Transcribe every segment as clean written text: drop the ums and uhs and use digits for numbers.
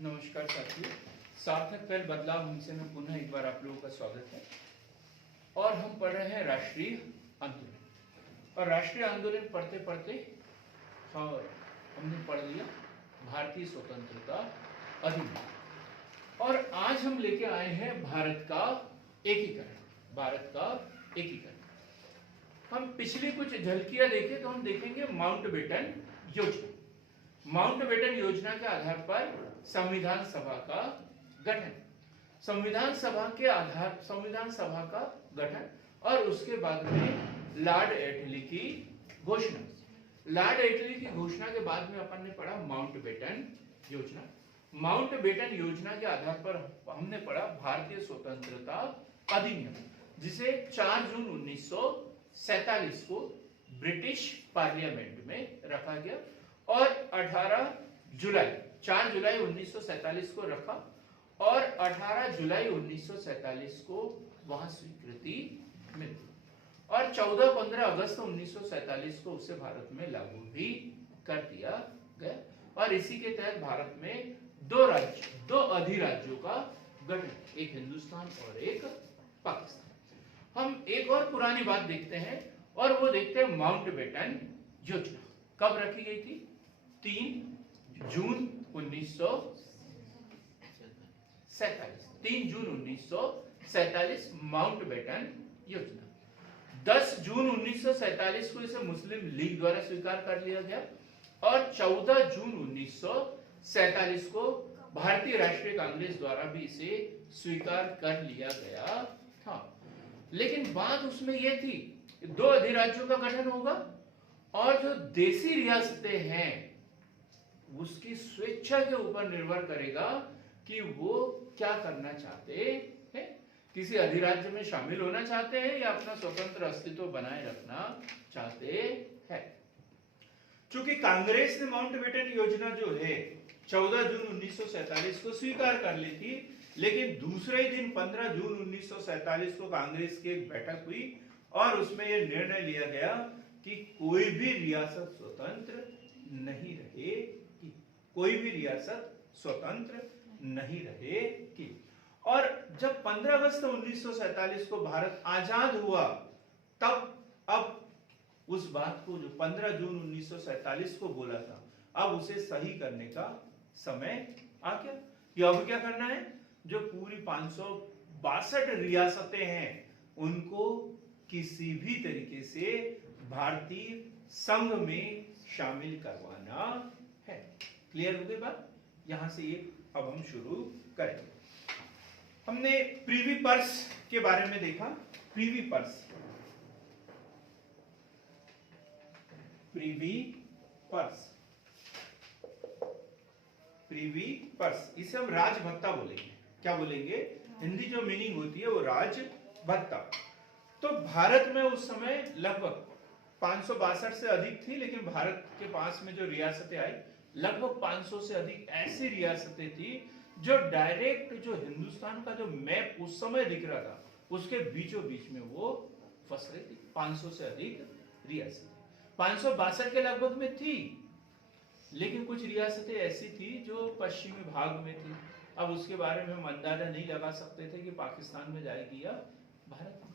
नमस्कार साथियों, सार्थक पहल बदलाव हमसे में पुनः एक बार आप लोगों का स्वागत है। और हम पढ़ रहे हैं राष्ट्रीय आंदोलन। और राष्ट्रीय आंदोलन पढ़ते पढ़ते हमने पढ़ लिया भारतीय स्वतंत्रता अधिनियम। और आज हम लेके आए हैं भारत का एकीकरण। हम पिछली कुछ झलकियां देखें तो हम देखेंगे माउंटबेटन योजना। माउंटबेटन योजना के आधार पर संविधान सभा का गठन, और उसके बाद में लॉर्ड एटली की घोषणा। लॉर्ड एटली की घोषणा के बाद में अपन ने पढ़ा माउंटबेटन योजना। माउंटबेटन योजना के आधार पर हमने पढ़ा भारतीय स्वतंत्रता अधिनियम, जिसे 4 जून 1947 को ब्रिटिश पार्लियामेंट में रखा गया और 4 जुलाई 1947 को रखा और 18 जुलाई 1947 को वहां स्वीकृति मिली और 14-15 अगस्त 1947 को उसे भारत में लागू भी कर दिया गया। और इसी के तहत भारत में दो अधिराज्यों का गठन, एक हिंदुस्तान और एक पाकिस्तान। हम एक और पुरानी बात देखते हैं और वो देखते हैं माउंटबेटन योजना कब रखी गई थी। 3 जून 1947 माउंटबेटन योजना। 10 जून 1947 को इसे मुस्लिम लीग द्वारा स्वीकार कर लिया गया और 14 जून 1947 को भारतीय राष्ट्रीय कांग्रेस द्वारा भी इसे स्वीकार कर लिया गया था। लेकिन बात उसमें यह थी, 2 अधिराज्यों का गठन होगा और जो देसी रियासतें हैं उसकी स्वेच्छा के ऊपर निर्भर करेगा कि वो क्या करना चाहते हैं, किसी अधिराज्य में शामिल होना चाहते हैं या अपना स्वतंत्र अस्तित्व बनाए रखना चाहते हैं। चूंकि कांग्रेस ने माउंटबेटन योजना जो है 14 जून 1947 को स्वीकार कर ली थी, लेकिन दूसरे दिन 15 जून 1947 को कांग्रेस की एक बैठक हुई और उसमें यह निर्णय लिया गया कि कोई भी रियासत स्वतंत्र नहीं रहेगी, कोई भी रियासत स्वतंत्र नहीं रहेगी। और जब 15 अगस्त 1947 को भारत आजाद हुआ, तब अब उस बात को जो 15 जून 1947 को बोला था, अब उसे सही करने का समय आ गया कि अब क्या करना है। जो पूरी 562 रियासतें हैं उनको किसी भी तरीके से भारतीय संघ में शामिल करवाना है। क्लियर हो गई बात। यहां से ये अब हम शुरू करें। हमने प्रीवी पर्स के बारे में देखा। प्रीवी पर्स इसे हम राजभत्ता बोलेंगे। क्या बोलेंगे? हिंदी जो मीनिंग होती है वो राजभत्ता। तो भारत में उस समय लगभग 562 से अधिक थी, लेकिन भारत के पास में जो रियासतें आई लगभग 500 से अधिक ऐसी रियासतें थी जो डायरेक्ट जो हिंदुस्तान का जो मैप उस समय दिख रहा था उसके बीचों बीच में वो फंस रही थी। 500 से अधिक रियासतें 562 के लगभग में थी, लेकिन कुछ रियासतें ऐसी थी जो पश्चिमी भाग में थी। अब उसके बारे में हम अंदाजा नहीं लगा सकते थे कि पाकिस्तान में जाएगी या भारत में।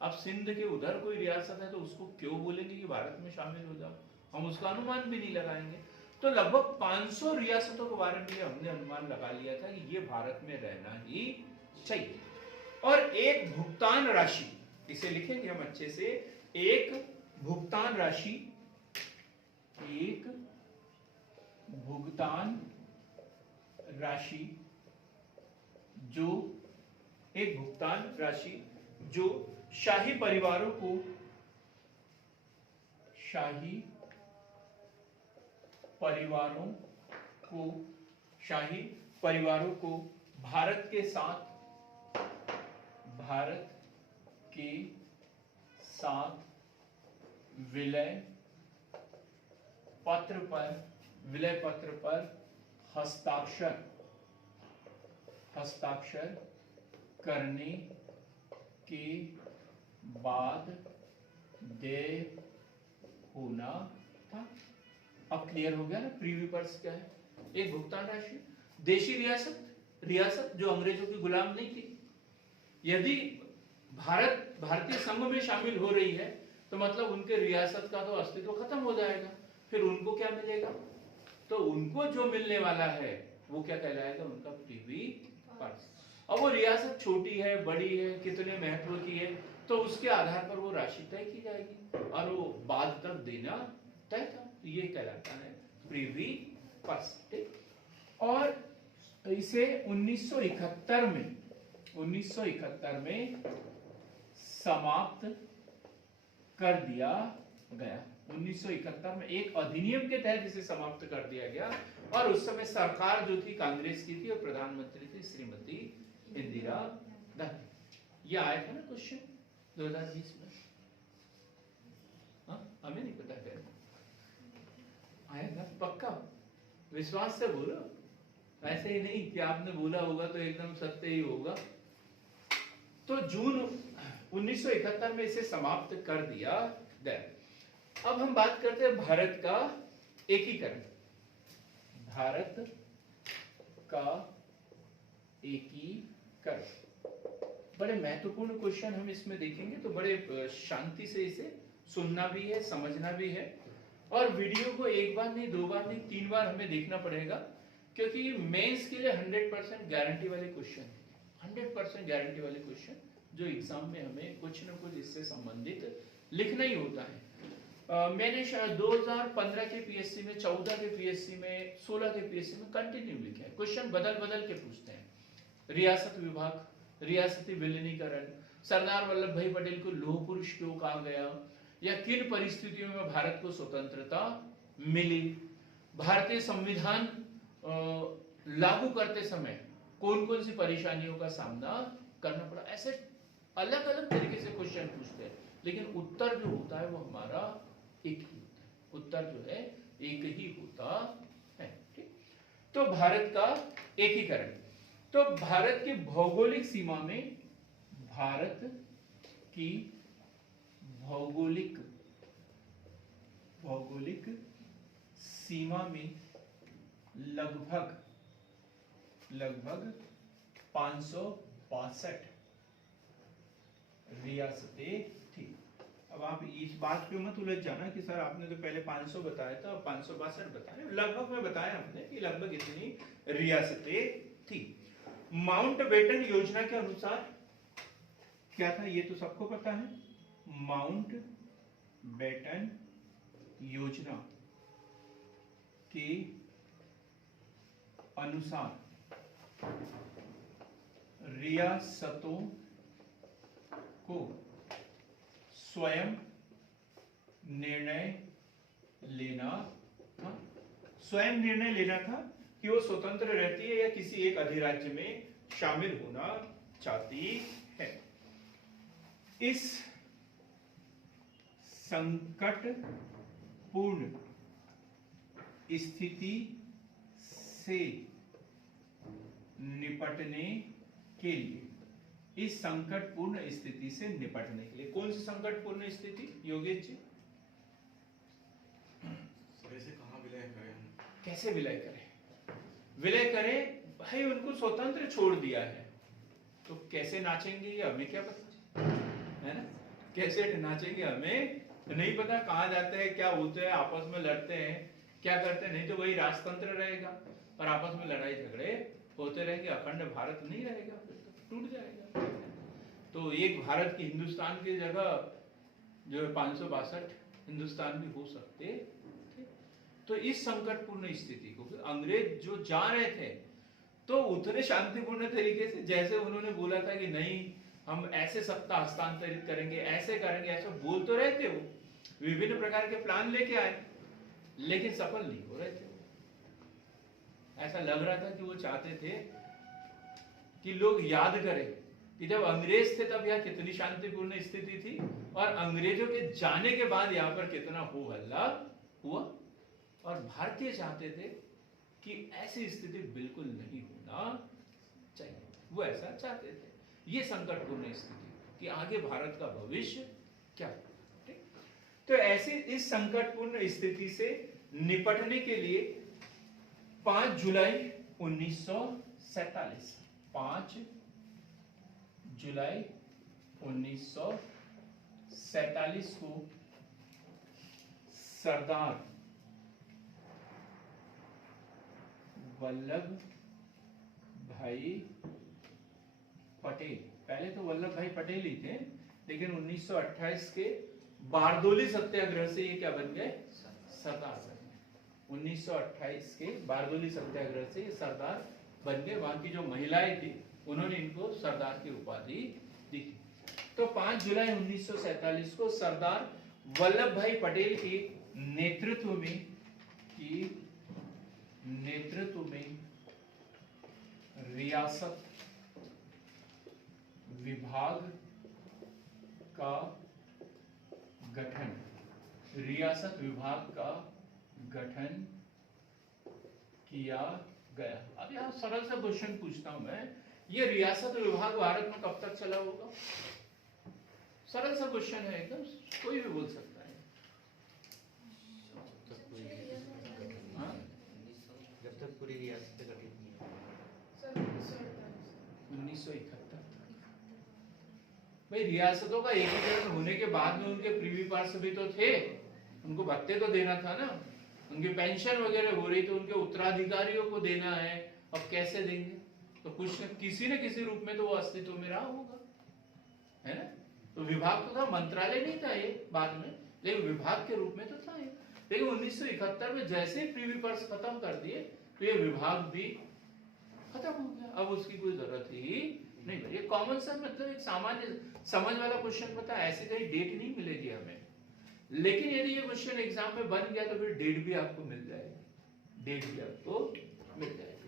अब सिंध के उधर कोई रियासत है तो उसको क्यों बोलेंगे कि भारत में शामिल हो जाओ, हम उसका अनुमान भी नहीं लगाएंगे। तो लगभग 500 रियासतों के बारे में हमने अनुमान लगा लिया था कि ये भारत में रहना ही चाहिए। और एक भुगतान राशि, इसे लिखेंगे हम अच्छे से, एक भुगतान राशि जो शाही परिवारों को भारत के साथ विलय पत्र पर हस्ताक्षर करने के बाद देय होना था। अब क्लियर हो गया ना प्रीवी पर्स क्या है। एक भुगतान राशि देशी रियासत, रियासत जो अंग्रेजों की गुलाम नहीं थी। यदि भारत भारतीय संघ में शामिल हो रही है तो मतलब उनके रियासत का तो अस्तित्व खत्म हो जाएगा, फिर उनको क्या मिलेगा? तो उनको जो मिलने वाला है वो क्या कहलाएगा? उनका प्रिवी पर्स। अब वो रियासत छोटी है, बड़ी है, कितने महत्व की है, तो उसके आधार पर वो राशि तय की जाएगी और वो बाद तक देना तय था। ये कहलाता है प्रिवी पर्स। ठीक। और इसे 1971 में समाप्त कर दिया गया। 1971 में एक अधिनियम के तहत इसे समाप्त कर दिया गया और उस समय सरकार जो थी कांग्रेस की थी और प्रधानमंत्री थी श्रीमती इंदिरा गांधी। ये आया था ना क्वेश्चन 2020 में? हाँ, हमें नहीं पता है, आया था पक्का? विश्वास से बोलो, ऐसे ही नहीं कि आपने बोला होगा तो एकदम सत्य ही होगा। तो जून 1971 में इसे समाप्त कर दिया गया। अब हम बात करते हैं भारत का एकीकरण। भारत का एकीकरण बड़े महत्वपूर्ण क्वेश्चन हम इसमें देखेंगे, तो बड़े शांति से इसे सुनना भी है, समझना भी है, और वीडियो को एक बार नहीं, दो बार नहीं, 3 बार हमें देखना पड़ेगा, क्योंकि ये मेंस के लिए 100% गारंटी वाले क्वेश्चन है। 100% गारंटी वाले क्वेश्चन जो एग्जाम में हमें कुछ न कुछ इससे संबंधित लिखना ही होता है। मैंने शायद 2015 के पीएससी में, 14 के पीएससी में, 16 के पीएससी में कंटिन्यू लिखे हैं। क्वेश्चन बदल बदल के पूछते हैं। रियासत विभाग, रियासती विलीनीकरण, सरदार वल्लभ भाई पटेल को लौह पुरुष क्यों कहा गया, या किन परिस्थितियों में भारत को स्वतंत्रता मिली, भारतीय संविधान लागू करते समय कौन कौन सी परेशानियों का सामना करना पड़ा। ऐसे अलग अलग तरीके से क्वेश्चन पूछते हैं, लेकिन उत्तर जो होता है वो हमारा एक ही होता है। उत्तर जो है एक ही होता है। ठीक। तो भारत का एकीकरण, तो भारत की भौगोलिक सीमा में, भारत की भौगोलिक सीमा में लगभग 562 रियासतें थी। अब आप इस बात पे मत उलझ जाना कि सर आपने तो पहले 500 बताया था, 562 बताया। लगभग में बताया हमने कि लगभग इतनी रियासतें थी। माउंटबेटन योजना के अनुसार क्या था, ये तो सबको पता है। माउंटबेटन योजना के अनुसार रियासतों को स्वयं निर्णय लेना था। स्वयं निर्णय लेना था कि वो स्वतंत्र रहती है या किसी एक अधिराज्य में शामिल होना चाहती है। इस संकटपूर्ण स्थिति से निपटने के लिए, इस संकटपूर्ण स्थिति से निपटने के लिए, कौन सी संकटपूर्ण स्थिति योगेश जी? कैसे कहां विलय करें? कैसे विलय करें? विलय करें भाई, उनको स्वतंत्र छोड़ दिया है तो कैसे नाचेंगे ये हमें क्या पता है ना? कैसे नाचेंगे हमें नहीं पता। कहां जाते हैं, क्या होते हैं, आपस में लड़ते हैं, क्या करते हैं, नहीं तो वही राजतंत्र रहेगा और आपस में लड़ाई झगड़े होते रहेंगे। अखंड भारत नहीं रहेगा, फिर तो टूट जाएगा। तो एक भारत की, हिंदुस्तान की जगह जो है 562 हिंदुस्तान भी हो सकते थे। तो इस संकटपूर्ण स्थिति को अंग्रेज जो जा रहे थे तो उतने शांतिपूर्ण तरीके से, जैसे उन्होंने बोला था कि नहीं हम ऐसे सत्ता हस्तांतरित करेंगे, ऐसे करेंगे, ऐसे बोल तो रहे थे, वो विभिन्न प्रकार के प्लान लेके आए, लेकिन सफल नहीं हो रहे थे। ऐसा लग रहा था कि वो चाहते थे कि लोग याद करें कि जब अंग्रेज थे तब यहाँ कितनी शांतिपूर्ण स्थिति थी और अंग्रेजों के जाने के बाद यहाँ पर कितना हो हल्ला हुआ। और भारतीय चाहते थे कि ऐसी स्थिति बिल्कुल नहीं होना चाहिए, वो ऐसा चाहते थे। ये संकटपूर्ण स्थिति कि आगे भारत का भविष्य क्या है। ठीक। तो ऐसे इस संकटपूर्ण स्थिति से निपटने के लिए 5 जुलाई 1947, 5 जुलाई 1947 को सरदार वल्लभ भाई पटेल, पहले तो वल्लभ भाई पटेल ही थे, लेकिन 1928 के बारदोली सत्याग्रह से ये क्या बन गए, सरदार बन गए। 1928 के बारदोली सत्याग्रह से ये सरदार बन गए। वहां की जो महिलाएं थी उन्होंने इनको सरदार की उपाधि दी। तो 5 जुलाई 1947 को सरदार वल्लभ भाई पटेल के नेतृत्व में रियासत विभाग का गठन किया गया। अब यहाँ सरल सा क्वेश्चन पूछता हूं मैं, ये रियासत विभाग भारत में कब तक चला होगा? सरल सा क्वेश्चन है एकदम, कोई भी बोल सकता है। हाँ? जब तक पूरी रियासत गठित नहीं हो। 1971 भाई, रियासतों का एकीकरण होने के बाद में उनके प्रीवी पार्षद भी तो थे, उनको भत्ते तो देना था ना, उनकी पेंशन वगैरह हो रही तो उनके उत्तराधिकारियों को देना है, अब कैसे देंगे? तो कुछ किसी न किसी रूप में तो वो अस्तित्व में रहा होगा, है ना? तो विभाग तो था, मंत्रालय नहीं था ये बाद में, लेकिन विभाग के रूप में तो था ये। लेकिन 1971 में जैसे ही प्रीवी पर्स खत्म कर दिए तो ये विभाग भी खत्म हो गया, अब उसकी कोई जरूरत ही नहीं। ये कॉमन सेंस, मतलब एक सामान्य समझ वाला क्वेश्चन पता है, ऐसे कहीं डेट नहीं मिलेगी हमें, लेकिन यदि ये क्वेश्चन एग्जाम में बन गया तो फिर डेट भी आपको मिल जाएगी,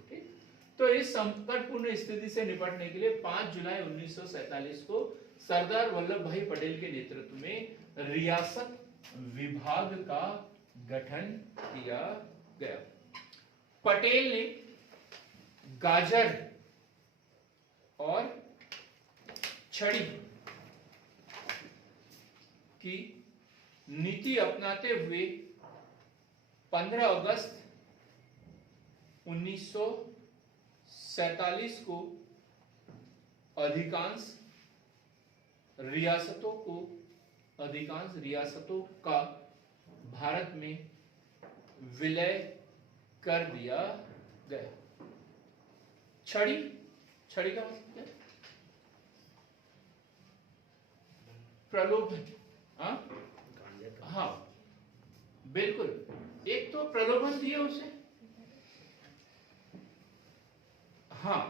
ठीक। तो इस संकटपूर्ण स्थिति से निपटने के लिए 5 जुलाई 1947 को सरदार वल्लभ भाई पटेल के नेतृत्व में रियासत विभाग का गठन किया गया। पटेल ने गाजर और छड़ी की नीति अपनाते हुए 15 अगस्त 1947 को अधिकांश रियासतों का भारत में विलय कर दिया गया। छड़ी का मतलब क्या? प्रलोभन। हाँ बिल्कुल, एक तो प्रलोभन दिए उसे, हाँ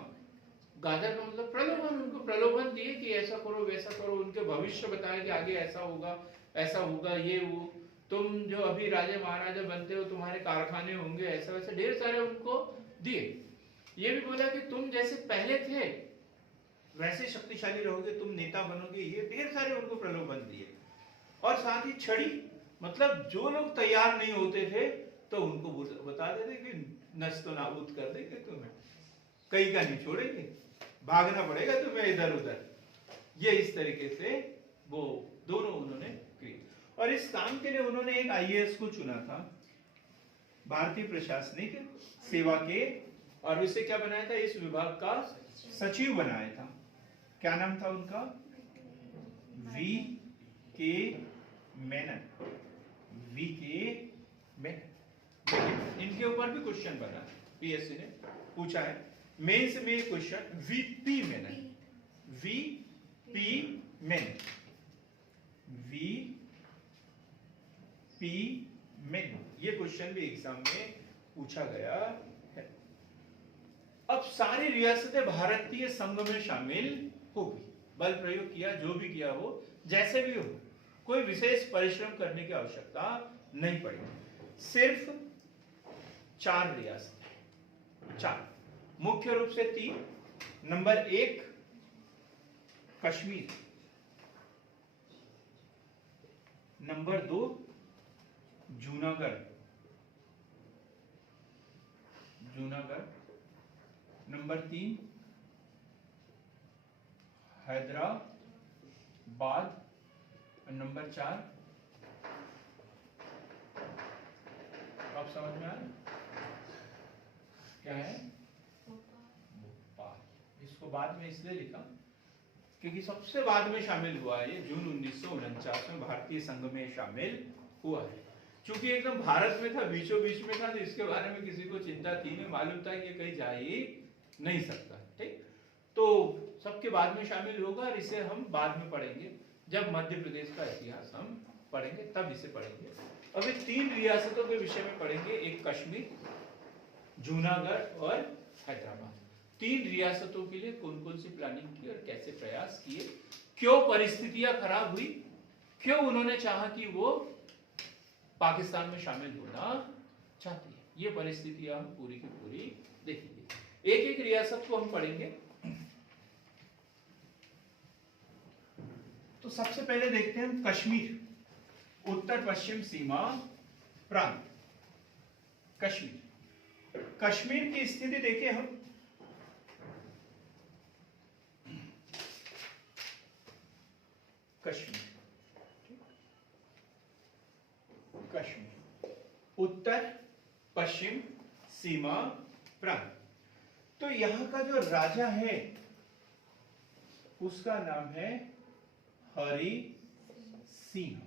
गाजर का मतलब प्रलोभन, उनको प्रलोभन दिए कि ऐसा करो वैसा करो, उनके भविष्य बताया कि आगे ऐसा होगा ये वो, तुम जो अभी राजा महाराजा बनते हो तुम्हारे कारखाने होंगे, ऐसा वैसा ढेर सारे उनको दिए। ये भी बोला कि तुम जैसे पहले थे वैसे शक्तिशाली रहोगे, तुम नेता बनोगे, ये ढेर सारे उनको प्रलोभन दिए। और साथ ही छड़ी, मतलब जो लोग तैयार नहीं होते थे तो उनको बता देते कि नष्ट नाबूद कर देंगे तुम्हें, कहीं का नहीं छोड़ेंगे, भागना पड़ेगा तुम्हें इधर उधर। ये इस तरीके से वो दोनों उन्होंने किए। और इस काम के लिए उन्होंने एक आईएएस को चुना था, भारतीय प्रशासनिक सेवा के, और इसे क्या बनाया था, इस विभाग का सचिव बनाया था। क्या नाम था उनका? V.K. मेनन। इनके ऊपर भी क्वेश्चन बना, पीएससी ने पूछा है, मेंस में क्वेश्चन। वीपी मेनन, ये क्वेश्चन भी एग्जाम में पूछा गया है। अब सारी रियासतें भारतीय संघ में शामिल होगी, बल प्रयोग किया, जो भी किया हो, जैसे भी हो, कोई विशेष परिश्रम करने की आवश्यकता नहीं पड़ी। सिर्फ 4 रियासतें, 4 मुख्य रूप से 3। Number 1 Kashmir, number 2 Junagadh, number 3 Hyderabad, number 4, अब समझ में आया क्या है? बाद में इसलिए लिखा क्योंकि सबसे बाद में शामिल हुआ है ये, जून 1949 में भारतीय संघ में शामिल हुआ है। चूंकि एकदम भारत में था, बीचों बीच में था, तो इसके बारे में किसी को चिंता थी नहीं, मालूम था कि ये कहीं जा ही नहीं सकता। ठीक, तो सबके बाद में शामिल होगा और इसे हम बाद में पढ़ेंगे, जब मध्य प्रदेश का इतिहास हम पढ़ेंगे तब इसे पढ़ेंगे। अभी 3 रियासतों के विषय में पढ़ेंगे, एक कश्मीर, जूनागढ़ और हैदराबाद। 3 रियासतों के लिए कौन कौन सी प्लानिंग की और कैसे प्रयास किए, क्यों परिस्थितियां खराब हुई, क्यों उन्होंने चाहा कि वो पाकिस्तान में शामिल होना चाहती है, ये परिस्थितियां हम पूरी की पूरी देखेंगे। एक एक रियासत को हम पढ़ेंगे। तो सबसे पहले देखते हैं कश्मीर, उत्तर पश्चिम सीमा प्रांत। कश्मीर की स्थिति देखें हम। कश्मीर उत्तर पश्चिम सीमा प्रांत। तो यहां का जो राजा है उसका नाम है हरि सिंह,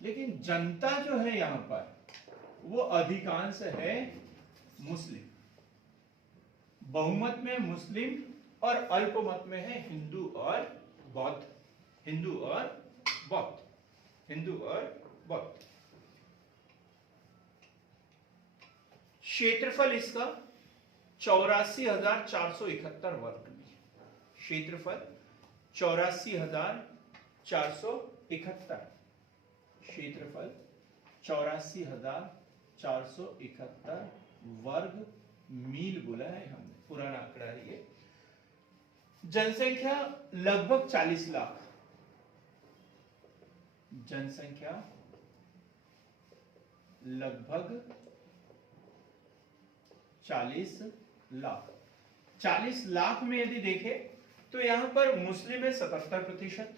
लेकिन जनता जो है यहां पर वो अधिकांश है मुस्लिम, बहुमत में मुस्लिम और अल्पमत में है हिंदू और बौद्ध। क्षेत्रफल इसका 84,471 वर्ग मील, क्षेत्रफल 84,471, क्षेत्रफल 84,471 वर्ग मील बोला है हमने, पुराना आंकड़ा है ये। जनसंख्या लगभग 40 लाख, जनसंख्या लगभग 40 लाख। 40 लाख में यदि देखें तो यहां पर मुस्लिम है 77%,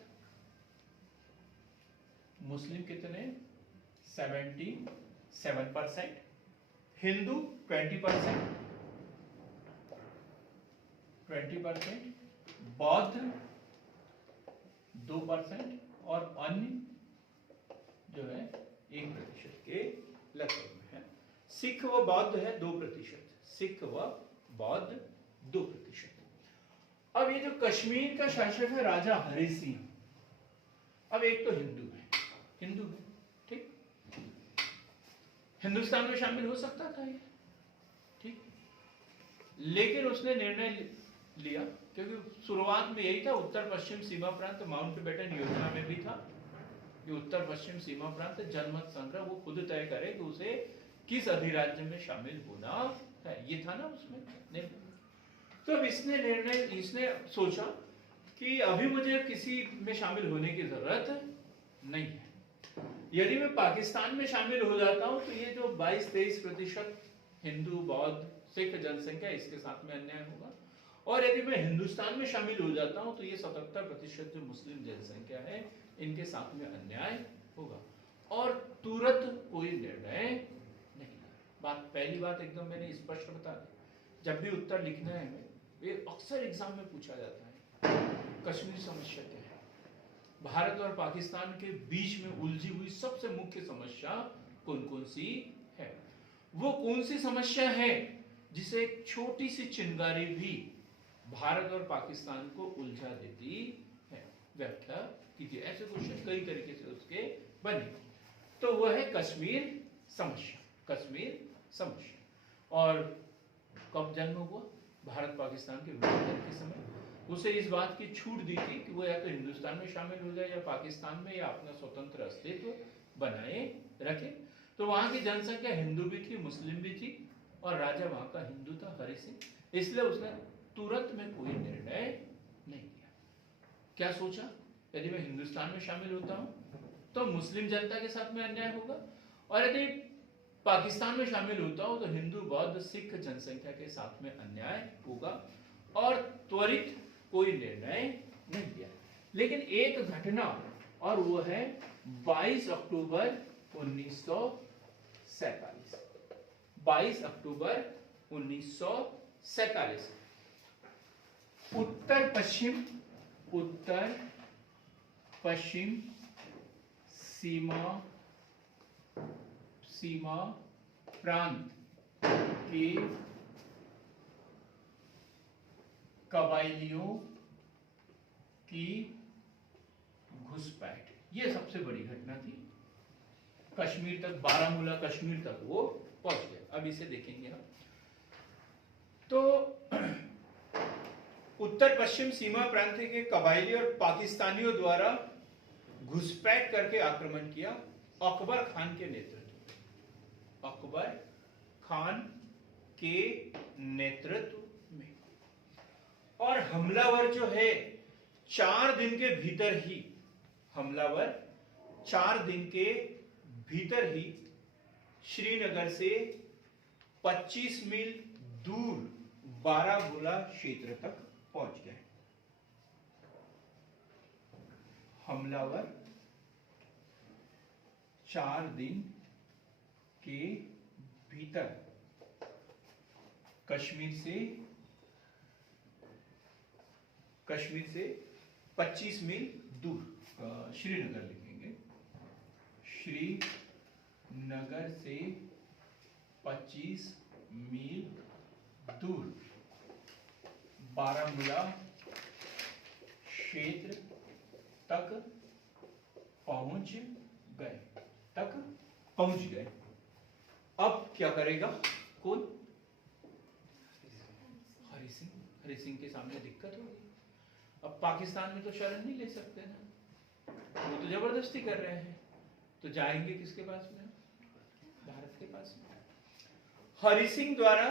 मुस्लिम कितने 77%, हिंदू 20%, बौद्ध 2% और अन्य जो है 1% के लगभग में है। सिख व बौद्ध है 2%, सिख व बौद्ध 2%। अब ये जो कश्मीर का शासक है राजा हरि सिंह, अब एक तो हिंदू है, ठीक, हिंदुस्तान में शामिल हो सकता था ये, ठीक, लेकिन उसने निर्णय लिया, क्योंकि शुरुआत में यही था, उत्तर पश्चिम सीमा प्रांत माउंटबेटन योजना में भी था कि उत्तर पश्चिम सीमा प्रांत जनमत संग्रह वो खुद तय करे कि उसे किस अधिराज्य में शामिल होना है, ये था ना उसमें निर्णय। तो अब इसने सोचा कि अभी मुझे किसी में शामिल होने की जरूरत नहीं है, यदि मैं पाकिस्तान में शामिल हो जाता हूं तो ये जो 22-23% हिंदू बौद्ध सिख जनसंख्या इसके साथ में अन्याय होगा, और यदि मैं हिंदुस्तान में शामिल हो जाता हूं तो ये 77% जो मुस्लिम जनसंख्या है इनके साथ में अन्याय होगा, और तुरंत कोई निर्णय नहीं। पहली बात एकदम मैंने स्पष्ट बता दी, जब भी उत्तर लिखना है हमें, ये अक्सर एग्जाम में पूछा जाता है, कश्मीर समस्या क्या है, भारत और पाकिस्तान के बीच में उलझी हुई सबसे मुख्य समस्या कौन कौन सी है, वो कौन सी समस्या है जिसे एक छोटी सी चिंगारी भी भारत और पाकिस्तान को उलझा देती है, व्याख्या कीजिए। ऐसे क्वेश्चन कई तरीके से उसके बने, तो वह है कश्मीर समस्या। और कब जन्म हुआ, भारत पाकिस्तान के विभाजन के समय उसे इस बात की छूट दी थी कि वो या तो हिंदुस्तान में शामिल हो जाए या पाकिस्तान में, या अपना स्वतंत्र अस्तित्व बनाए रखे। तो वहां की जनसंख्या हिंदू भी थी, मुस्लिम भी थी, और राजा वहां का हिंदू था हरि सिंह, इसलिए उसने तुरंत में कोई निर्णय नहीं लिया। क्या सोचा, यदि मैं हिंदुस्तान में शामिल होता हूं तो मुस्लिम जनता के साथ में अन्याय होगा, और यदि पाकिस्तान में शामिल होता हूं तो हिंदू बौद्ध सिख जनसंख्या के साथ में अन्याय होगा, और त्वरित कोई निर्णय नहीं लिया। लेकिन एक घटना, और वो है 22 अक्टूबर 1947। 22 अक्टूबर 1947 उत्तर पश्चिम सीमा प्रांत के कबायलियों की घुसपैठ, ये सबसे बड़ी घटना थी। कश्मीर तक, बारामूला कश्मीर तक वो पहुंच गए। अब इसे देखेंगे हम। तो उत्तर पश्चिम सीमा प्रांत के कबायली और पाकिस्तानियों द्वारा घुसपैठ करके आक्रमण किया अकबर खान के नेतृत्व, अकबर खान के नेतृत्व में। और हमलावर जो है 4 दिन के भीतर ही, हमलावर 4 दिन के भीतर ही श्रीनगर से 25 मील दूर बारामूला क्षेत्र तक पहुंच गए। हमलावर 4 दिन के भीतर कश्मीर से 25 मील दूर, श्रीनगर लिखेंगे, श्रीनगर से 25 मील दूर बारामूला क्षेत्र तक पहुंच गए। अब क्या करेगा? कौन? हरि सिंह के सामने दिक्कत होगी। अब पाकिस्तान में तो शरण नहीं ले सकते ना, वो तो जबरदस्ती कर रहे हैं, तो जाएंगे किसके पास में? भारत के पास में। हरि सिंह द्वारा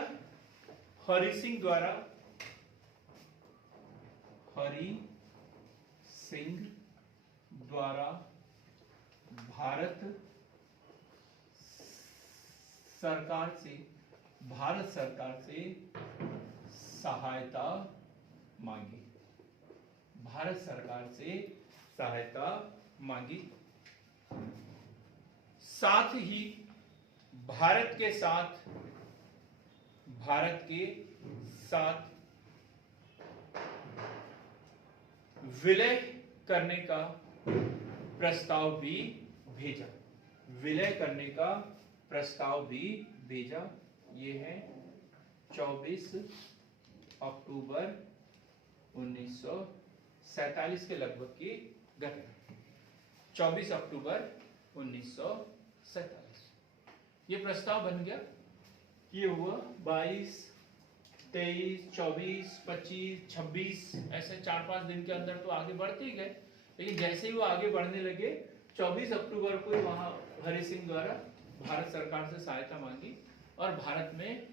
भारत सरकार से सहायता मांगी। साथ ही भारत के साथ विलय करने का प्रस्ताव भी भेजा। ये है 24 अक्टूबर 1947 के लगभग की घटना। 24 अक्टूबर 1947 ये प्रस्ताव बन गया। ये हुआ 22, 23, 24, 25, 26, ऐसे 4-5 दिन के अंदर तो आगे बढ़ते ही गए। लेकिन जैसे ही वो आगे बढ़ने लगे, 24 अक्टूबर को वहां हरि सिंह द्वारा भारत सरकार से सहायता मांगी और भारत में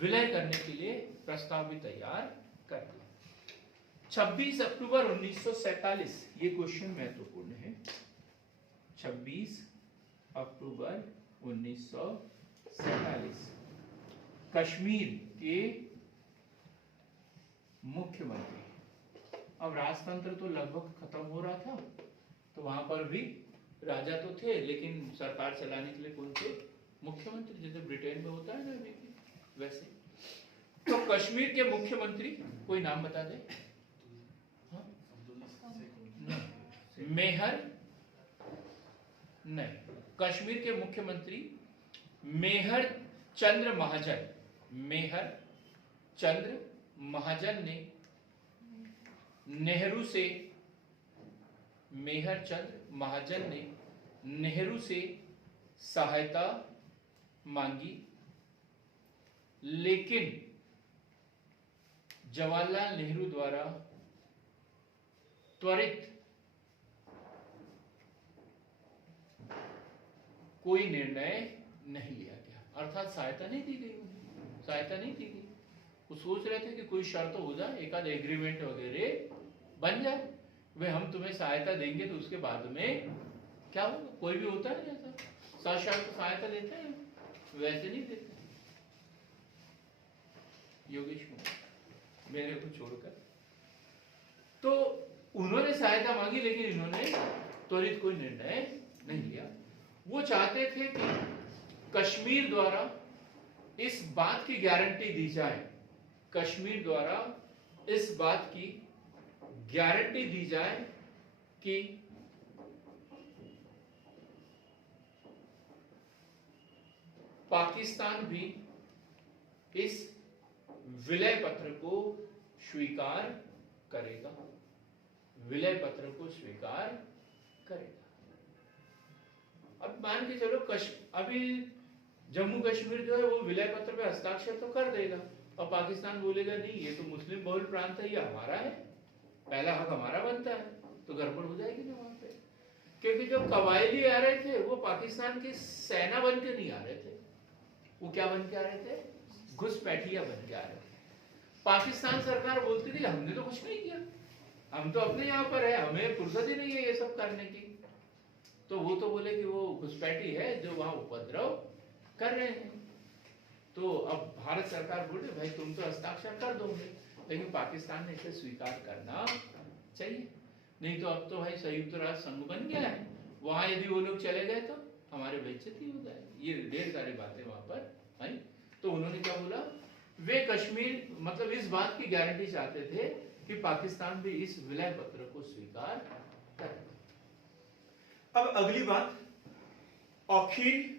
विलय करने के लिए प्रस्ताव भी तैयार कर दिया। 26 अक्टूबर 1947, ये क्वेश्चन महत्वपूर्ण है। 26 अक्टूबर 1947 कश्मीर के मुख्यमंत्री, अब राजतंत्र तो लगभग खत्म हो रहा था, तो वहां पर भी राजा तो थे, लेकिन सरकार चलाने के लिए कौन थे? मुख्यमंत्री, जैसे ब्रिटेन में होता है ना अभी वैसे। तो कश्मीर के मुख्यमंत्री, कोई नाम बता दे? हाँ? मेहर नहीं, कश्मीर के मुख्यमंत्री मेहर चंद्र महाजन ने नेहरू से सहायता मांगी, लेकिन जवाहरलाल नेहरू द्वारा त्वरित कोई निर्णय नहीं लिया गया, अर्थात सहायता नहीं दी गई। वो सोच रहे थे कि कोई शर्त हो जाए, एक आध एग्रीमेंट वगैरह बन जाए, वे हम तुम्हें सहायता देंगे, तो उसके बाद में क्या होगा? कोई भी होता है ऐसा, सशर्त सहायता देते हैं, वैसे नहीं देते। योगेश कुमार मेरे को छोड़कर, तो उन्होंने सहायता मांगी, लेकिन इन्होंने त्वरित कोई निर्णय नहीं लिया। वो चाहते थे कि कश्मीर द्वारा इस बात की गारंटी दी जाए, कश्मीर द्वारा इस बात की गारंटी दी जाए कि पाकिस्तान भी इस विलय पत्र को स्वीकार करेगा, विलय पत्र को स्वीकार करेगा। अब मान के चलो अभी जम्मू कश्मीर जो है वो विलय पत्र पे हस्ताक्षर तो कर देगा और पाकिस्तान बोलेगा नहीं ये तो मुस्लिम बहुल प्रांत है, ये हमारा है, पहला हक हमारा बनता है, तो गड़बड़ हो जाएगी ना वहां पे। क्योंकि जब कबायली आ रहे थे वो पाकिस्तान की सेना बन के नहीं आ रहे थे, वो क्या बन के आ रहे थे? घुसपैठिया बन के आ रहे थे। पाकिस्तान सरकार बोलती थी हमने तो कुछ नहीं किया, हम तो अपने यहाँ पर है, हमें फुर्सत ही नहीं है ये सब करने की। तो वो तो बोले कि वो घुसपैठी है जो वहां उपद्रव कर रहे हैं। तो अब भारत सरकार बोले भाई तुम तो हस्ताक्षर कर दोगे, लेकिन पाकिस्तान ने इसे स्वीकार करना चाहिए, नहीं तो अब तो भाई संयुक्त राष्ट्र संघ बन गया है, वहां यदि वो लोग चले गए तो हमारे बेइज्जती हो जाएगी। ये ढेर सारी बातें वहां पर आई। तो उन्होंने क्या बोला, वे कश्मीर मतलब इस बात की गारंटी चाहते थे कि पाकिस्तान भी इस विलय पत्र को स्वीकार करे। अब अगली बात, अखिल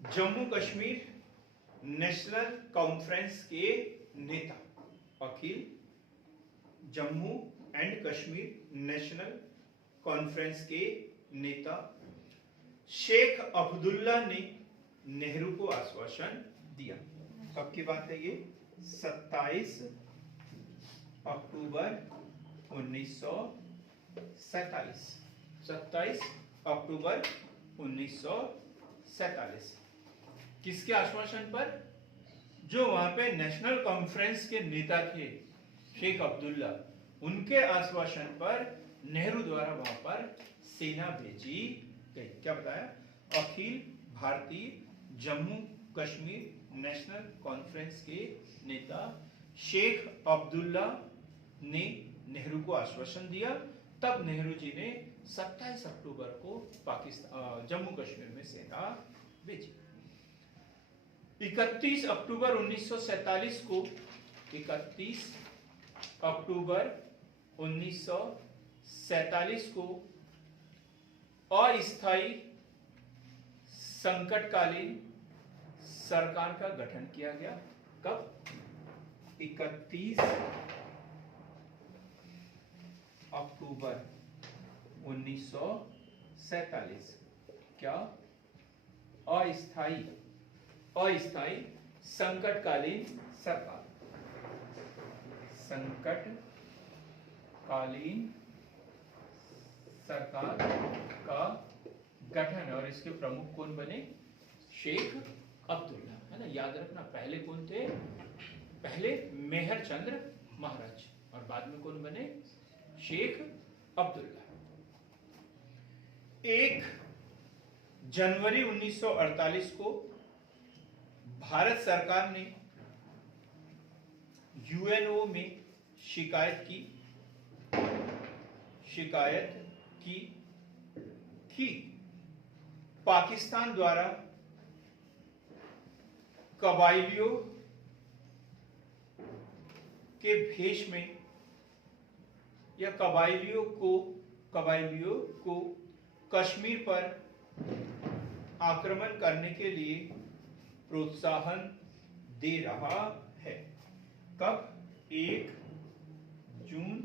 जम्मू कश्मीर नेशनल कॉन्फ्रेंस के नेता, Akhil Jammu and Kashmir National Conference के नेता शेख अब्दुल्ला ने नेहरू को आश्वासन दिया। कब की बात है ये? 27 अक्टूबर 1947। 27 अक्टूबर 1947। किसके आश्वासन पर? जो वहां पे नेशनल कॉन्फ्रेंस के नेता थे शेख अब्दुल्ला, उनके आश्वासन पर नेहरू द्वारा वहां पर सेना भेजी गई। क्या बताया? अखिल भारतीय जम्मू कश्मीर नेशनल कॉन्फ्रेंस के नेता शेख अब्दुल्ला ने नेहरू को आश्वासन दिया। तब नेहरू जी ने 27 अक्टूबर को पाकिस्तान जम्मू कश्मीर में सेना भेजी। 31 अक्टूबर 1947 को 31 अक्टूबर 1947 को अस्थायी संकटकालीन सरकार का गठन किया गया। कब? 31 अक्टूबर 1947। क्या? अस्थायी संकटकालीन सरकार, संकटकालीन सरकार का गठन। और इसके प्रमुख कौन बने? शेख अब्दुल्ला, है ना, याद रखना। पहले कौन थे? पहले मेहर चंद्र महाराज और बाद में कौन बने? शेख अब्दुल्ला। 1 जनवरी 1948 को भारत सरकार ने यूएनओ में शिकायत की कि पाकिस्तान द्वारा कबायलियों के भेष में या कबायलियों को कश्मीर पर आक्रमण करने के लिए प्रोत्साहन दे रहा है। कब? 1 जून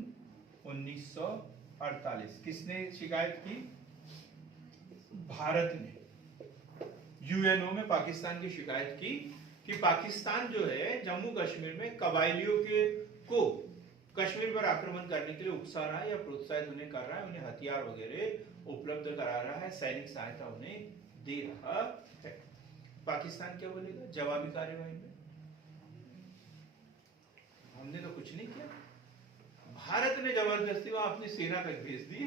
1948। किसने शिकायत की? भारत ने यूएनओ में पाकिस्तान की शिकायत की कि पाकिस्तान जो है जम्मू कश्मीर में कबायलियों को कश्मीर पर आक्रमण करने के लिए उकसा रहा है या प्रोत्साहित उन्हें कर रहा है, उन्हें हथियार वगैरह उपलब्ध करा रहा है, सैनिक सहायता उन्हें दे रहा है। पाकिस्तान क्या बोलेगा जवाबी कार्यवाही में? हमने तो कुछ नहीं किया। भारत ने जबरदस्ती वहां अपनी सेना तक भेज दी।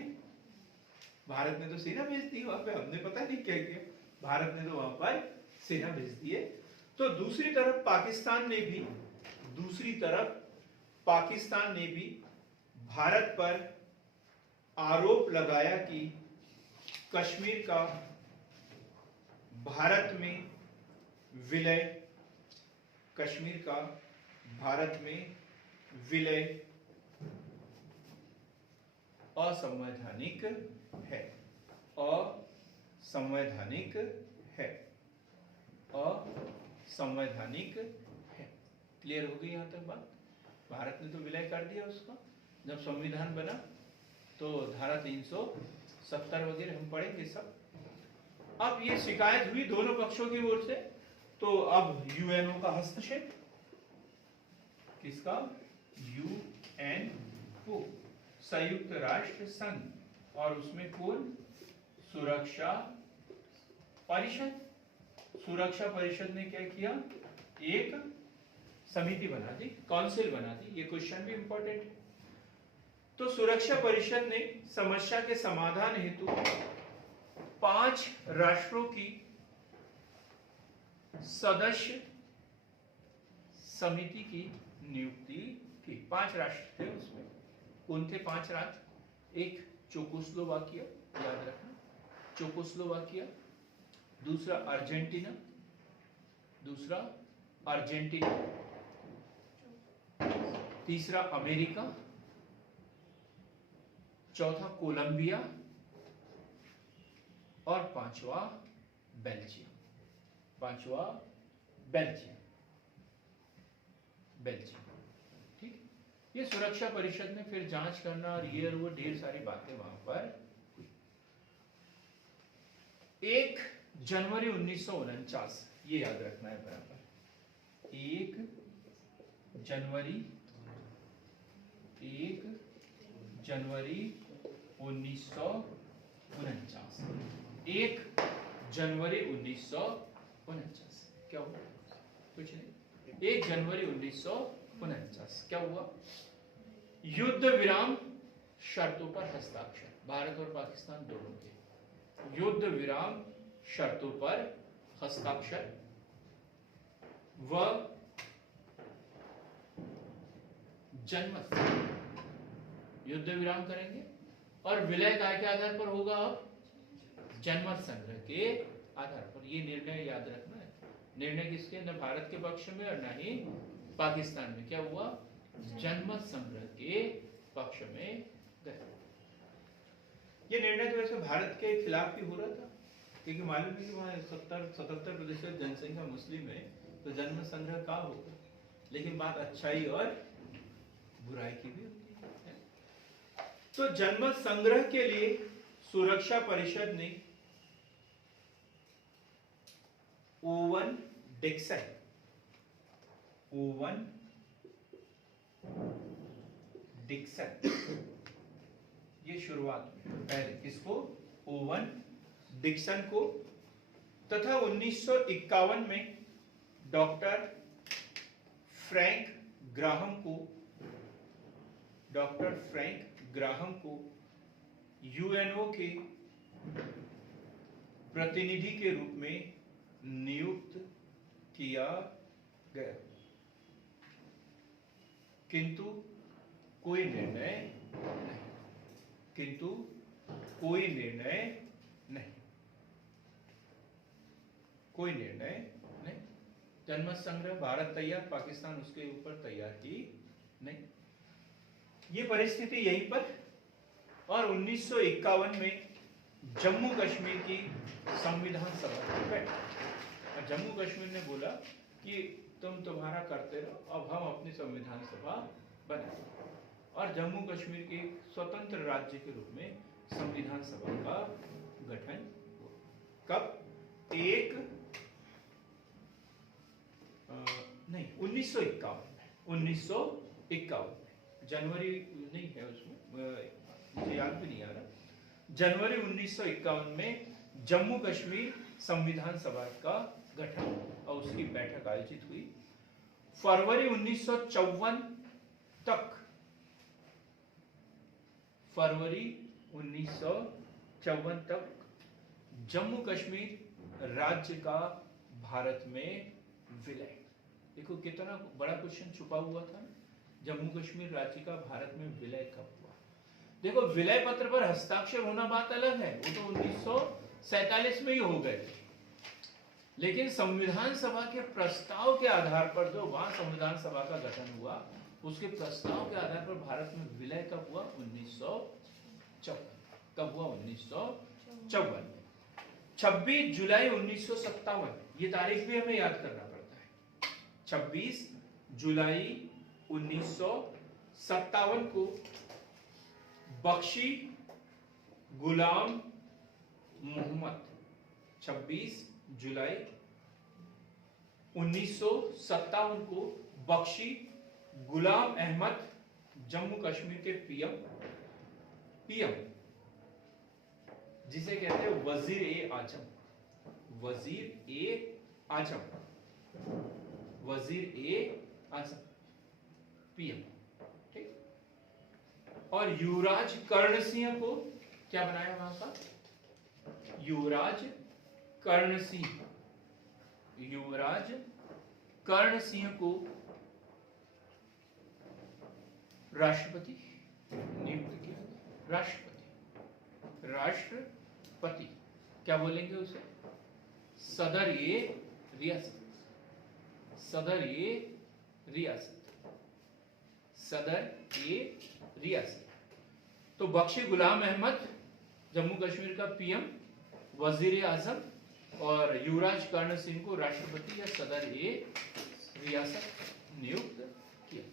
भारत ने तो सेना भेज दी वहां पे, हमने पता नहीं क्या किया, भारत ने तो वहां पर सेना भेज दी है। तो दूसरी तरफ पाकिस्तान ने भी भारत पर आरोप लगाया कि कश्मीर का भारत में विलय असंवैधानिक है, असंवैधानिक है, असंवैधानिक है। क्लियर हो गई यहां तक बात? भारत ने तो विलय कर दिया उसका, जब संविधान बना तो धारा 370 वगैरह हम पढ़ेंगे सब। अब ये शिकायत हुई दोनों पक्षों की ओर से, तो अब यूएनओ का हस्तक्षेप, किसका? यूएनओ, संयुक्त राष्ट्र संघ, और उसमें कौन? सुरक्षा परिषद। सुरक्षा परिषद ने क्या किया? एक समिति बना दी, काउंसिल बना दी। ये क्वेश्चन भी इंपॉर्टेंट है। तो सुरक्षा परिषद ने समस्या के समाधान हेतु 5 राष्ट्रों की सदस्य समिति की नियुक्ति की। 5 राष्ट्र थे उसमें। कौन थे 5 राष्ट्र? एक चेकोस्लोवाकिया, याद रखना, चेकोस्लोवाकिया। दूसरा अर्जेंटीना, दूसरा अर्जेंटीना। तीसरा अमेरिका, चौथा कोलंबिया, और पांचवा बेल्जियम। पांचवा बेल्जियम, बेल्जियम। ठीक। ये सुरक्षा परिषद में फिर जांच करना और ये और वो ढेर सारी बातें वहां पर हुई। 1 जनवरी 1949, ये याद रखना है बराबर। 1 जनवरी 1949। 1 जनवरी 1949 क्या हुआ? कुछ नहीं। 1 जनवरी 1949 क्या हुआ? युद्ध विराम शर्तों पर हस्ताक्षर, भारत और पाकिस्तान दोनों के युद्ध विराम शर्तों पर हस्ताक्षर व जनमत, युद्ध विराम करेंगे और विलय काय के आधार पर होगा? अब जनमत संग्रह के आधार पर। ये निर्णय याद रखना है। निर्णय किसके? न भारत के पक्ष में और न ही पाकिस्तान में। क्या हुआ? जनमत संग्रह के पक्ष में गए। ये निर्णय तो वैसे भारत के खिलाफ भी हो रहा था, क्योंकि मालूम है कि वहाँ 77% जनसंख्या मुस्लिम है, तो जनमत संग्रह कहाँ होगा? लेकिन बात अच्छाई और बुराई की भी होती है। तो जनमत संग्रह के लिए सुरक्षा परिषद ने ओवन डिक्सन, ये शुरुआत में पहले किसको? ओवन डिक्सन को, तथा 1951 में डॉक्टर फ्रैंक ग्राहम को यूएनओ के प्रतिनिधि के रूप में नियुक्त किया गया, किंतु कोई निर्णय नहीं। जनमत संग्रह भारत तैयार, पाकिस्तान उसके ऊपर तैयार ही नहीं। ये परिस्थिति यहीं पर। और 1951 में जम्मू कश्मीर की संविधान सभा बैठी और जम्मू कश्मीर ने बोला कि तुम तुम्हारा करते रहो, अब हम अपनी संविधान सभा बनाए। और जम्मू कश्मीर के स्वतंत्र राज्य के रूप में संविधान सभा का गठन हुआ। कब? 1951 में। जनवरी नहीं है उसमें, मुझे याद भी नहीं आ रहा। जनवरी 1951 में जम्मू कश्मीर संविधान सभा का गठन और उसकी बैठक आयोजित हुई। फरवरी 1954 तक जम्मू कश्मीर राज्य का भारत में विलय। देखो कितना बड़ा क्वेश्चन छुपा हुआ था। जम्मू कश्मीर राज्य का भारत में विलय कब हुआ? देखो विलय पत्र पर हस्ताक्षर होना बात अलग है, वो तो 1947 में ही हो गए। लेकिन संविधान सभा के प्रस्ताव के आधार पर जो वहां संविधान सभा का गठन हुआ उसके प्रस्ताव के आधार पर भारत में विलय कब हुआ? 1954। कब हुआ? 1954 में। 26 जुलाई 1957, ये तारीख भी हमें याद करना पड़ता है। 26 जुलाई 1957 को बख्शी गुलाम मोहम्मद, 26 जुलाई 1957 को बख्शी गुलाम अहमद जम्मू कश्मीर के पीएम, जिसे कहते हैं वजीर ए आजम, वजीर ए आजम, वजीर ए आजम, पीएम, ठीक। और युवराज कर्ण सिंह को क्या बनाया वहां का? युवराज कर्ण सिंह, युवराज कर्ण सिंह को राष्ट्रपति नियुक्त किया गया। राष्ट्रपति क्या बोलेंगे उसे? सदर ए रियासत, सदर ए रियासत, सदर ए रियासत। तो बख्शी गुलाम अहमद जम्मू कश्मीर का पीएम, वजीर आजम, और युवराज कर्ण सिंह को राष्ट्रपति या सदर ए रियासत नियुक्त किया।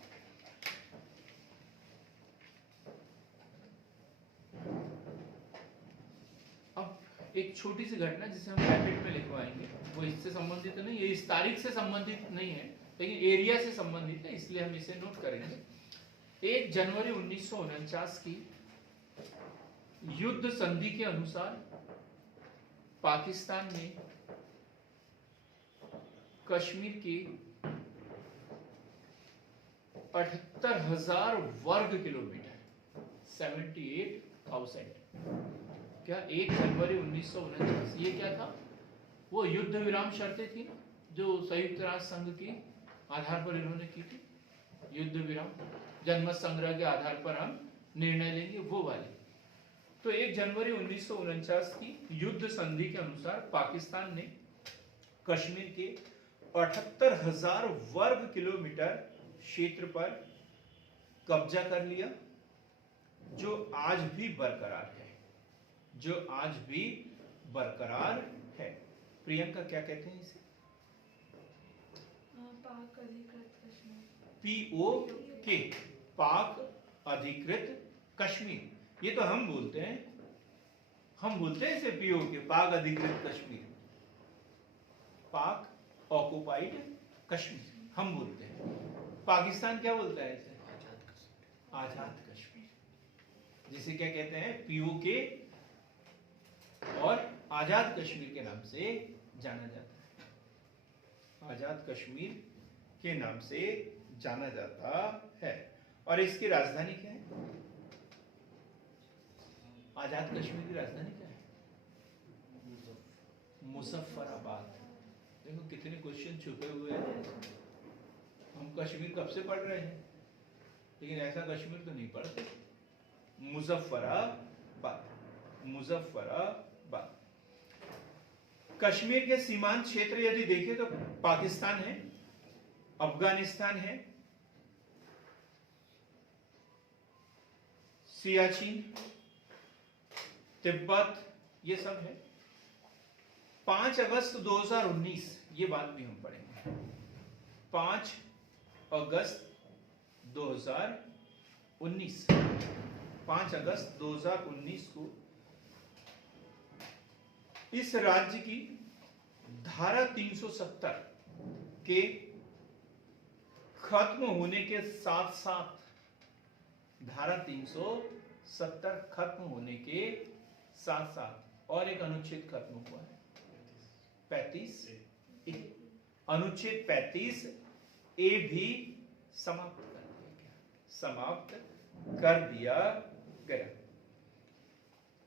अब एक छोटी सी घटना जिसे हम ब्रैकेट में लिखवाएंगे, वो इससे संबंधित नहीं है, इस तारीख से संबंधित नहीं है, लेकिन एरिया से संबंधित है, इसलिए हम इसे नोट करेंगे। 1 जनवरी 1949 की युद्ध संधि के अनुसार पाकिस्तान ने कश्मीर के 78,000 वर्ग किलोमीटर, 78,000, क्या 1 जनवरी 1949, ये क्या था? वो युद्ध विराम शर्तें थी ना, जो संयुक्त राष्ट्र संघ के आधार पर इन्होंने की थी। युद्ध विराम, जनमत संग्रह के आधार पर हम निर्णय लेंगे, वो वाली। तो 1 जनवरी 1949 की युद्ध संधि के अनुसार पाकिस्तान ने कश्मीर के 78,000 वर्ग किलोमीटर क्षेत्र पर कब्जा कर लिया, जो आज भी बरकरार है, जो आज भी बरकरार है। प्रियंका क्या कहते हैं इसे? पाक अधिकृत कश्मीर, POK, पाक अधिकृत कश्मीर। ये तो हम बोलते हैं इसे POK, पाक अधिकृत कश्मीर, पाक ऑक्युपाइड कश्मीर हम बोलते हैं। पाकिस्तान क्या बोलता है इसे? आजाद कश्मीर, जिसे क्या कहते हैं? POK और आजाद कश्मीर के नाम से जाना जाता है, आजाद कश्मीर के नाम से जाना जाता है। और इसकी राजधानी क्या है? आजाद कश्मीर की राजधानी क्या है? मुजफ्फराबाद। देखो कितने क्वेश्चन छुपे हुए हैं। हम कश्मीर कब से पढ़ रहे हैं, लेकिन ऐसा कश्मीर तो नहीं पढ़ते। मुजफ्फराबाद, मुजफ्फराबाद। कश्मीर के सीमांत क्षेत्र यदि देखें तो पाकिस्तान है, अफगानिस्तान है, सियाचिन, तिब्बत, ये सब है। 5 अगस्त 2019, ये बात भी हम पढ़ेंगे। 5 अगस्त 2019, 5 अगस्त 2019 को इस राज्य की धारा 370 के खत्म होने के साथ साथ, धारा 370 खत्म होने के साथ साथ और एक अनुच्छेद खत्म हुआ है, 35A। अनुच्छेद 35A भी समाप्त कर दिया गया, समाप्त कर दिया गया।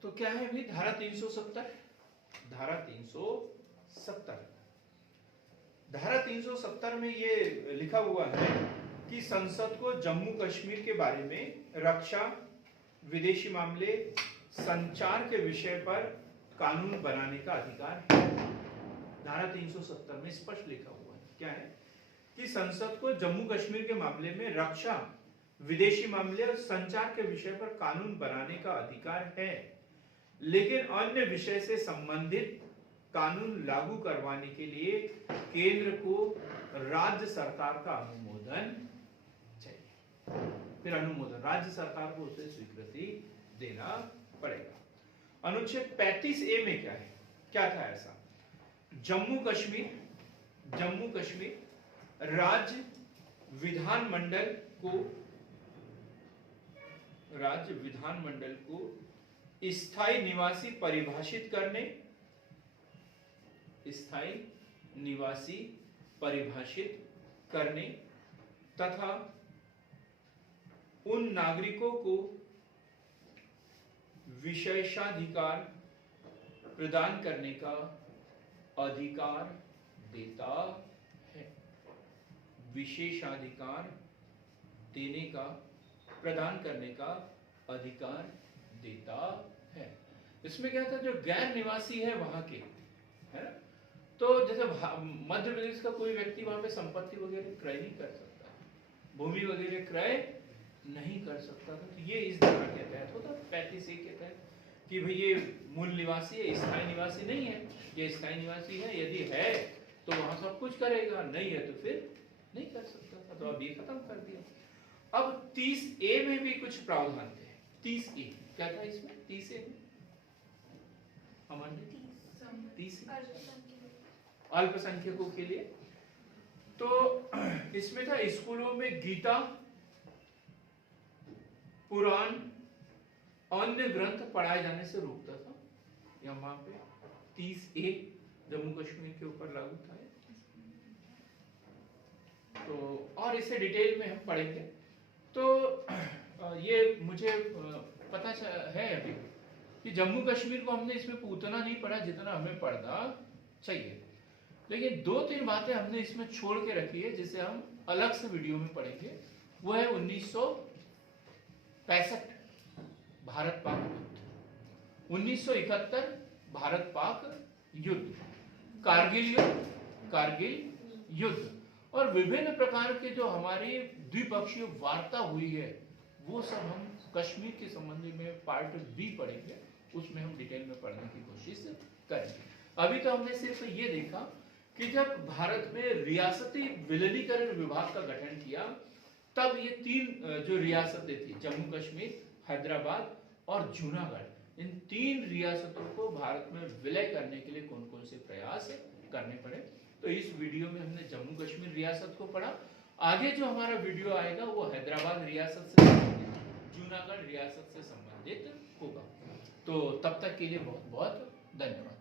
तो क्या है भी धारा 370? धारा 370, धारा 370 में ये लिखा हुआ है कि संसद को जम्मू कश्मीर के बारे में रक्षा, विदेशी मामले, संचार के विषय पर कानून बनाने का अधिकार है। धारा 370 में स्पष्ट लिखा हुआ है, क्या है कि संसद को जम्मू कश्मीर के मामले में रक्षा, विदेशी मामले और संचार के विषय पर कानून बनाने का अधिकार है, लेकिन अन्य विषय से संबंधित कानून लागू करवाने के लिए केंद्र को राज्य सरकार का अनुमोदन चाहिए। फिर अनुमोदन, राज्य सरकार को उसे स्वीकृति देना पड़ेगा। अनुच्छेद 35A में क्या है, क्या था ऐसा? जम्मू कश्मीर राज्य विधानमंडल को स्थायी निवासी परिभाषित करने तथा उन नागरिकों को विशेषाधिकार प्रदान करने का अधिकार देता है। विशेषाधिकार प्रदान करने का अधिकार देता है। इसमें क्या था, जो गैर निवासी है वहां के, है ना, तो जैसे मध्य प्रदेश का कोई व्यक्ति वहां पे संपत्ति वगैरह क्रय नहीं कर सकता, भूमि वगैरह क्रय नहीं कर सकता था। तो ये इस धारा के तहत होता, 35A के तहत कि भाई ये मूल निवासी है, स्थायी निवासी नहीं है, ये स्थायी निवासी है, यदि है तो वहां सब कुछ करेगा, नहीं है तो फिर नहीं कर सकता था। तो अब ये खत्म कर दिया। अब 30A में भी कुछ प्रावधान थे। 30A क्या था इसमें? 30A में अल्पसंख्यकों के लिए, तो इसमें था स्कूलों में गीता, पुराण, अन्य ग्रंथ पढ़ाए जाने से रोकता था। या वहां पे 30A जम्मू कश्मीर के ऊपर लागू था। तो और इसे डिटेल में हम पढ़ेंगे। तो ये मुझे पता है अभी कि जम्मू कश्मीर को हमने इसमें उतना नहीं पढ़ा जितना हमें पढ़ना चाहिए, लेकिन 2-3 बातें हमने इसमें छोड़ के रखी है जिसे हम अलग से वीडियो में पढ़ेंगे। वो है 1965 भारत पाक युद्ध, 1971 भारत पाक युद्ध, कारगिल युद्ध और विभिन्न प्रकार के जो हमारी द्विपक्षीय वार्ता हुई है वो सब हम कश्मीर के संबंध में पार्ट B पढ़ेंगे, उसमें हम डिटेल में पढ़ने की कोशिश करेंगे। अभी तो हमने सिर्फ ये देखा कि जब भारत में रियासती विलीनीकरण विभाग का गठन किया तब ये 3 जो रियासतें थी, जम्मू कश्मीर, हैदराबाद और जूनागढ़, इन 3 रियासतों को भारत में विलय करने के लिए कौन कौन से प्रयास करने पड़े। तो इस वीडियो में हमने जम्मू कश्मीर रियासत को पढ़ा। आगे जो हमारा वीडियो आएगा वो हैदराबाद रियासत से संबंधित, जूनागढ़ रियासत से संबंधित होगा। तो तब तक के लिए बहुत बहुत धन्यवाद।